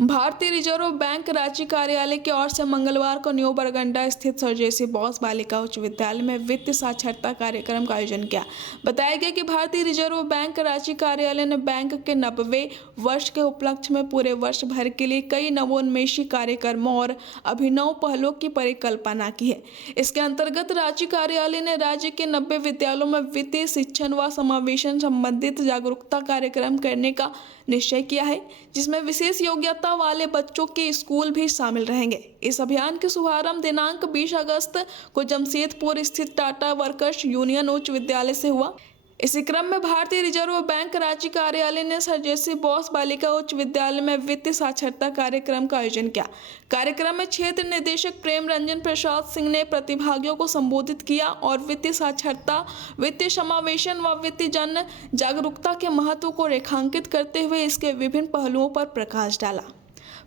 भारतीय reserve bank Ranchi कार्यालय की ओर से मंगलवार को न्यू बरगंडा स्थित सर जेसी बॉस बालिका उच्च विद्यालय में वित्तीय साक्षरता कार्यक्रम का आयोजन किया। बताया गया कि भारतीय रिजर्व बैंक रांची कार्यालय ने बैंक के 90वें वर्ष के उपलक्ष्य में पूरे वर्ष भर के लिए कई नवोन्मेषी कार्यक्रमों और अभिनव पहलों की परिकल्पना की है। इसके अंतर्गत रांची कार्यालय ने राज्य के 90 विद्यालयों में वित्तीय शिक्षण व समावेशन संबंधित जागरूकता कार्यक्रम करने का निश्चय किया है, जिसमें विशेष योग्यता वाले बच्चों के स्कूल भी शामिल रहेंगे। इस अभियान के शुभारंभ दिनांक 20 अगस्त को जमशेदपुर स्थित टाटा वर्कर्स यूनियन उच्च विद्यालय से हुआ। इसी क्रम में भारतीय रिजर्व बैंक रांची कार्यालय ने सर जेसी बॉस बालिका उच्च विद्यालय में वित्तीय साक्षरता कार्यक्रम का आयोजन किया। कार्यक्रम में क्षेत्र निदेशक प्रेम रंजन प्रसाद सिंह ने प्रतिभागियों को संबोधित किया और वित्तीय साक्षरता, वित्तीय समावेशन व वित्तीय जन जागरूकता के महत्व को रेखांकित करते हुए इसके विभिन्न पहलुओं पर प्रकाश डाला।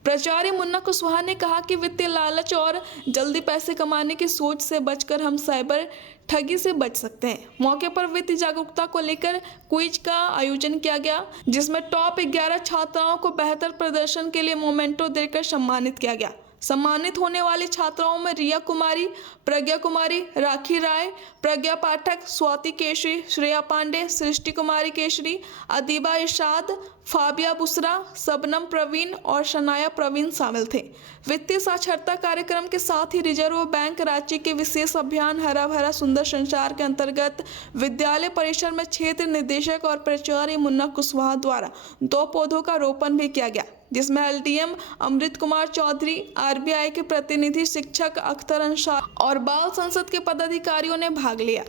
प्राचार्य मुन्ना कुशवाहा ने कहा कि वित्तीय लालच और जल्दी पैसे कमाने की सोच से बचकर हम साइबर ठगी से बच सकते हैं। मौके पर वित्तीय जागरूकता को लेकर क्विज का आयोजन किया गया, जिसमें टॉप 11 छात्राओं को बेहतर प्रदर्शन के लिए मोमेंटो देकर सम्मानित किया गया। सम्मानित होने वाली छात्राओं में रिया कुमारी, प्रज्ञा कुमारी, राखी राय, प्रज्ञा पाठक, स्वाति केशरी, श्रेया पांडे, सृष्टि कुमारी केशरी, अदीबा इरशाद, फाबिया बुसरा, सबनम प्रवीण और शनाया प्रवीण शामिल थे। वित्तीय साक्षरता कार्यक्रम के साथ ही रिजर्व बैंक रांची के विशेष अभियान हरा भरा सुंदर संचार के अंतर्गत विद्यालय परिसर में क्षेत्र निदेशक और प्राचार्य मुन्ना कुशवाहा द्वारा 2 पौधों का रोपण भी किया गया, जिसमें एलडीएम अमृत कुमार चौधरी, आरबीआई के प्रतिनिधि शिक्षक अख्तर अंसार और बाल संसद के पदाधिकारियों ने भाग लिया।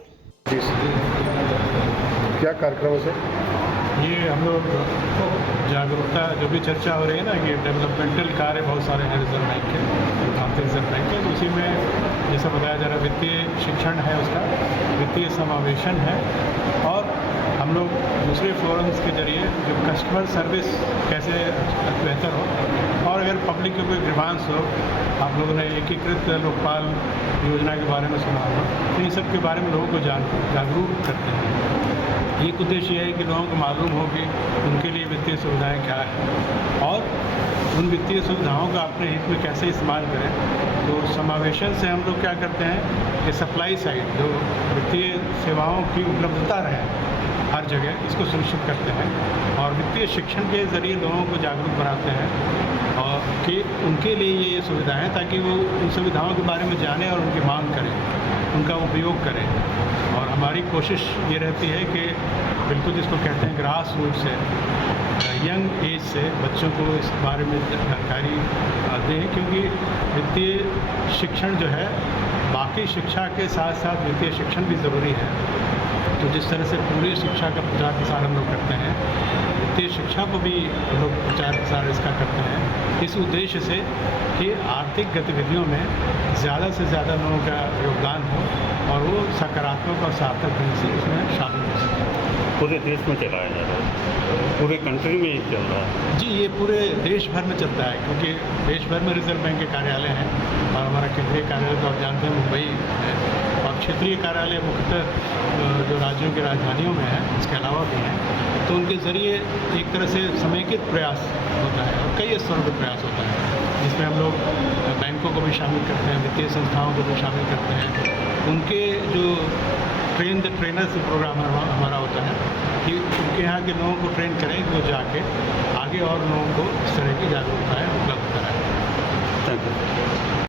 क्या कार्यक्रम है सर? ये हम लोग जागरूकता जो भी चर्चा हो रही है ना कि डेवलपमेंटल कार्य बहुत सारे हैं रिजर्व बैंक के, भारतीय रिजर्व बैंक के, तो उसी में जैसा बताया जा रहा है वित्तीय शिक्षण है, उसका वित्तीय समावेशन है और हम लोग दूसरे फोरम्स के जरिए जो कस्टमर सर्विस कैसे बेहतर हो और अगर पब्लिक के कोई ग्रीवांस हो, आप लोगों ने एकीकृत लोकपाल योजना के बारे में सुना होगा, तो इन सब के बारे में लोगों को जागरूक करते हैं। एक उद्देश्य है कि लोगों को मालूम हो कि उनके लिए वित्तीय सुविधाएं क्या है और उन वित्तीय सुविधाओं का अपने हित में कैसे इस्तेमाल करें। तो समावेशन से हम लोग क्या करते हैं कि सप्लाई साइड जो वित्तीय सेवाओं की उपलब्धता रहे हर जगह, इसको सुनिश्चित करते हैं और वित्तीय शिक्षण के ज़रिए लोगों को जागरूक बनाते हैं और कि उनके लिए ये सुविधाएं, ताकि वो उन सुविधाओं के बारे में जानें और उनकी मांग करें, उनका उपयोग करें। और हमारी कोशिश ये रहती है कि बिल्कुल जिसको कहते हैं ग्रास रूट से, यंग एज से बच्चों को इस बारे में जानकारी दें, क्योंकि वित्तीय शिक्षण जो है बाकी शिक्षा के साथ साथ वित्तीय शिक्षण भी ज़रूरी है। तो जिस तरह से पूरी शिक्षा का प्रचार प्रसार हम लोग करते हैं, वित्तीय शिक्षा को भी हम लोग प्रचार प्रसार इसका करते हैं इस उद्देश्य से कि आर्थिक गतिविधियों में ज़्यादा से ज़्यादा लोगों का योगदान हो और वो सकारात्मक और सार्थक ढंग से इसमें शामिल हो सके। पूरे देश में चलाया जा रहा है, पूरे कंट्री में ही चल रहा है? जी, ये पूरे देश भर में चलता है, क्योंकि देश भर में रिजर्व बैंक के कार्यालय हैं और हमारा केंद्रीय कार्यालय तो आप जानते हैं मुंबई है और क्षेत्रीय कार्यालय मुख्यतः जो राज्यों की राजधानियों में है, इसके अलावा भी हैं। तो उनके ज़रिए एक तरह से समेकित प्रयास होता है और कई स्तरों पर प्रयास होता है, जिसमें हम लोग बैंकों को भी शामिल करते हैं, वित्तीय संस्थाओं को भी शामिल करते हैं। उनके जो ट्रेन द ट्रेनर्स प्रोग्राम हमारा होता है कि उनके यहाँ के लोगों को ट्रेन करें, वो जाके आगे और लोगों को इस तरह की जागरूकताएँ